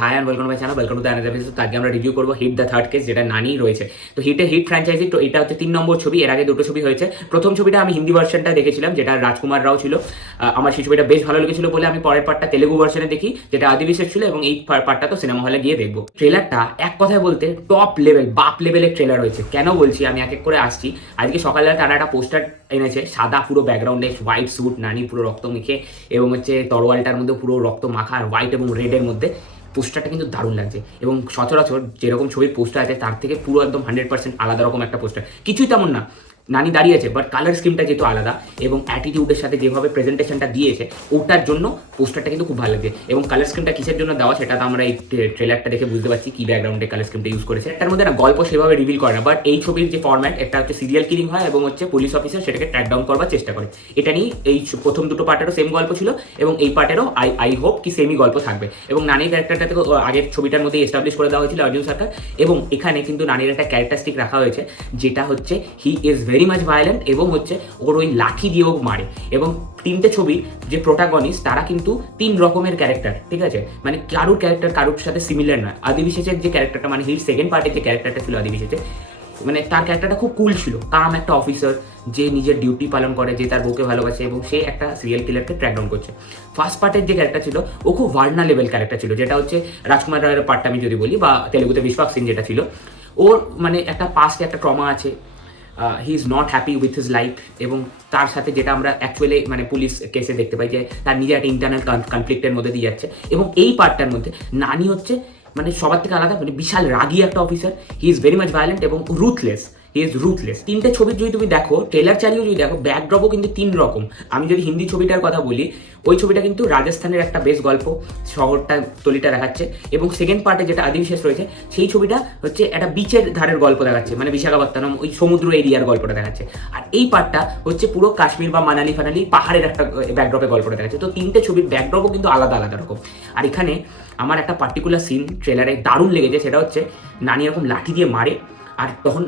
High and welcome my channel, welcome to the another episode. আজকে আমরা review করবো hit the third case, যেটা নানি রয়েছে। তো হিট ফ্র্যাঞ্চাইজি, তো এটা হচ্ছে 3 নম্বর ছবি। এর আগে 2টো ছবি হয়েছে। প্রথম ছবিটা আমি হিন্দি ভার্সনটা দেখেছিলাম, যেটা রাজকুমার রাও ছিল। আমার সেই ছবিটা বেশ ভালো লেগেছিল বলে আমি পরের পার্টটা তেলেগু ভার্সনে দেখি, যেটা আদিবিশেষ ছিল, এবং এই পার্টটা তো সিনেমা হলে গিয়ে দেখবো। ট্রেলারটা এক কথায় বলতে টপ লেভেল, বাপ লেভেলের ট্রেলার হয়েছে। কেন বলছি, আমি এক এক করে আসছি। আজকে সকালবেলা তারা একটা পোস্টার এনেছে, সাদা পুরো ব্যাকগ্রাউন্ডে, হোয়াইট স্যুট, নানি পুরো রক্ত মেখে, এবং হচ্ছে তরোয়ালটার মধ্যে পুরো রক্ত মাখা, আর হোয়াইট এবং রেডের মধ্যে। পোস্টারটা কিন্তু দারুণ লাগছে, এবং সচরাচর যেরকম ছবির পোস্টার আছে তার থেকে পুরো একদম 100% আলাদা রকম একটা পোস্টার। কিছুই তেমন না, নানি দাঁড়িয়ে আছে, বাট কালার স্কিমটা যেহেতু আলাদা এবং অ্যাটিটিউডের সাথে যেভাবে প্রেজেন্টেশনটা দিয়েছে, ওটার জন্য পোস্টারটা কিন্তু খুব ভালো লাগছে। এবং কালার স্কিমটা কিসের জন্য দেওয়া সেটা তো আমরা এই ট্রেলারটা দেখে বুঝতে পারছি, কি ব্যাকগ্রাউন্ডে কালার স্কিমটা ইউজ করেছে। এটার মধ্যে না গল্প সেভাবে রিভিল করে না, বাট এই ছবির যে ফরম্যাট, এটা হচ্ছে সিরিয়াল কিলিং হয় এবং হচ্ছে পুলিশ অফিসার সেটাকে ট্র্যাক ডাউন করবার চেষ্টা করে। এটা নিয়ে এই প্রথম দুটো পার্টেরও সেম গল্প ছিল, এবং এই পার্টেরও আই হোপ কি সেমই গল্প থাকবে। এবং নানির ক্যারেক্টারটাকে আগের ছবিটার মধ্যে এস্টাবলিশ করে দেওয়া হয়েছিল অর্জুন সরকার, এবং এখানে কিন্তু নানির একটা ক্যারেক্টারিস্টিক রাখা হয়েছে, যেটা হচ্ছে he is very much violent, এবং হচ্ছে ওর ওই লাঠি দিয়েও মারে। এবং 3টে ছবির যে প্রোটাগনিস্ট তারা কিন্তু 3 রকমের ক্যারেক্টার, ঠিক আছে? মানে কারুর ক্যারেক্টার কারুর সাথে সিমিলার নয়। আদিবিশেষের যে ক্যারেক্টারটা, মানে হিট সেকেন্ড পার্টের যে ক্যারেক্টারটা ছিল আদিবিশেষে, মানে তার ক্যারেক্টারটা খুব কুল ছিল, কাম একটা অফিসার, যে নিজের ডিউটি পালন করে, যে তার বউকে ভালোবাসে, এবং সে একটা সিরিয়াল কিলারকে ট্র্যাক ডাউন করছে। ফার্স্ট পার্টের যে ক্যারেক্টার ছিল, ও খুব ভার্না লেভেল ক্যারেক্টার ছিল, যেটা হচ্ছে রাজকুমার রায়ের পার্টটা আমি যদি বলি, বা তেলেগুতে বিশ্বক সিং যেটা ছিল, ওর মানে একটা পাস্টে একটা ট্রমা আছে। He is not happy with his life, এবং তার সাথে যেটা আমরা অ্যাকচুয়ালি মানে পুলিশ কেসে দেখতে পাই, যে তার নিজের একটা ইন্টারনাল কনফ্লিক্টের মধ্যে দিয়ে যাচ্ছে। এবং এই পার্টটার মধ্যে নানি হচ্ছে মানে সবার থেকে আলাদা, মানে বিশাল রাগী একটা officer. He is very much violent এবং রুথলেস। He is ruthless. 3টে ছবির যদি তুমি দেখো, ট্রেলার চালিয়েও যদি দেখো, ব্যাকড্রপও কিন্তু 3 রকম। আমি যদি হিন্দি ছবিটার কথা বলি, ওই ছবিটা কিন্তু রাজস্থানের একটা বেশ গল্প, শহরটা তলিটা দেখাচ্ছে। এবং সেকেন্ড পার্টে যেটা আদিবিশেষ রয়েছে, সেই ছবিটা হচ্ছে একটা বিচের ধারের গল্প দেখাচ্ছে, মানে বিশাখাপত্তনম, ওই সমুদ্র এরিয়ার গল্পটা দেখাচ্ছে। আর এই পার্টটা হচ্ছে পুরো কাশ্মীর বা মানালি ফানালি পাহাড়ের একটা ব্যাকড্রপে গল্পটা দেখাচ্ছে। তো 3টে ছবির ব্যাকড্রপও কিন্তু আলাদা আলাদা রকম। আর এখানে আমার একটা পার্টিকুলার সিন ট্রেলারে দারুণ লেগেছে, সেটা হচ্ছে নানি এরকম লাঠি দিয়ে মারে, আর তখন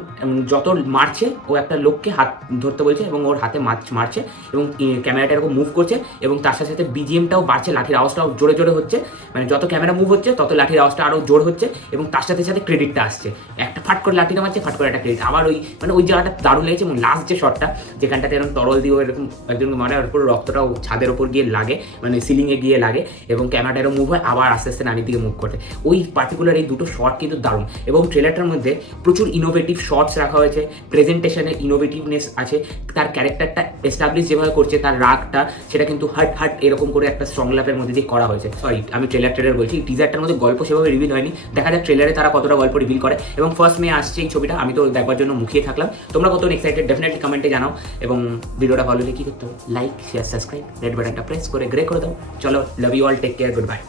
যত মারছে, ও একটা লোককে হাত ধরতে বলছে, এবং ওর হাতে মারছে, এবং ক্যামেরাটা এরকম মুভ করছে, এবং তার সাথে সাথে বিজিএমটাও বাড়ছে, লাঠির আওয়াজটাও জোরে জোরে হচ্ছে। মানে যত ক্যামেরা মুভ হচ্ছে তত লাঠির আওয়াজটা আরও জোর হচ্ছে, এবং তার সাথে সাথে ক্রেডিটটা আসছে। একটা ফাট করে লাঠিটা মারছে, ফাট করে একটা ক্রেডিট আবার ওই, মানে ওই জায়গাটা দারুণ লেগেছে। এবং লাস্ট যে শটটা, যেখানটাতে এরকম তরল দিয়ে এরকম একজনকে মারে, আর পুরো রক্তটাও ছাদের ওপর গিয়ে লাগে, মানে সিলিংয়ে গিয়ে লাগে, এবং ক্যামেরাটা এরকম মুভ হয়, আবার আস্তে আস্তে নানির দিকে মুভ করে। ওই পার্টিকুলার এই দুটো শট কিন্তু দারুণ। এবং ট্রেলারটার মধ্যে প্রচুর ইনোভেটিভ শর্টস রাখা হয়েছে, প্রেজেন্টেশনে ইনোভেটিভনেস আছে, তার ক্যারেক্টারটা এস্টাবলিশ যেভাবে করছে, তার রাগটা, সেটা কিন্তু হাট এরকম করে একটা সংলাপের মধ্যে দিয়ে করা হয়েছে। সরি, আমি ট্রেলার বলছি, টিজারটার মধ্যে গল্প সেভাবে রিভিল হয়নি। দেখা যাক ট্রেলারে তারা কতটা গল্প রিভিল করে। এবং ফার্স্ট মে আসছে এই ছবিটা, আমি তো দেখবার জন্য মুখিয়ে থাকলাম। তোমরা কত এক্সাইটেড ডেফিনেটলি কমেন্টে জানাও। এবং ভিডিওটা ভালো হলে কী করতে হবে, লাইক, শেয়ার, সাবস্ক্রাইব, রেড বাটনটা প্রেস করে গ্রে করে দাও। চলো, love you all, take care, good by.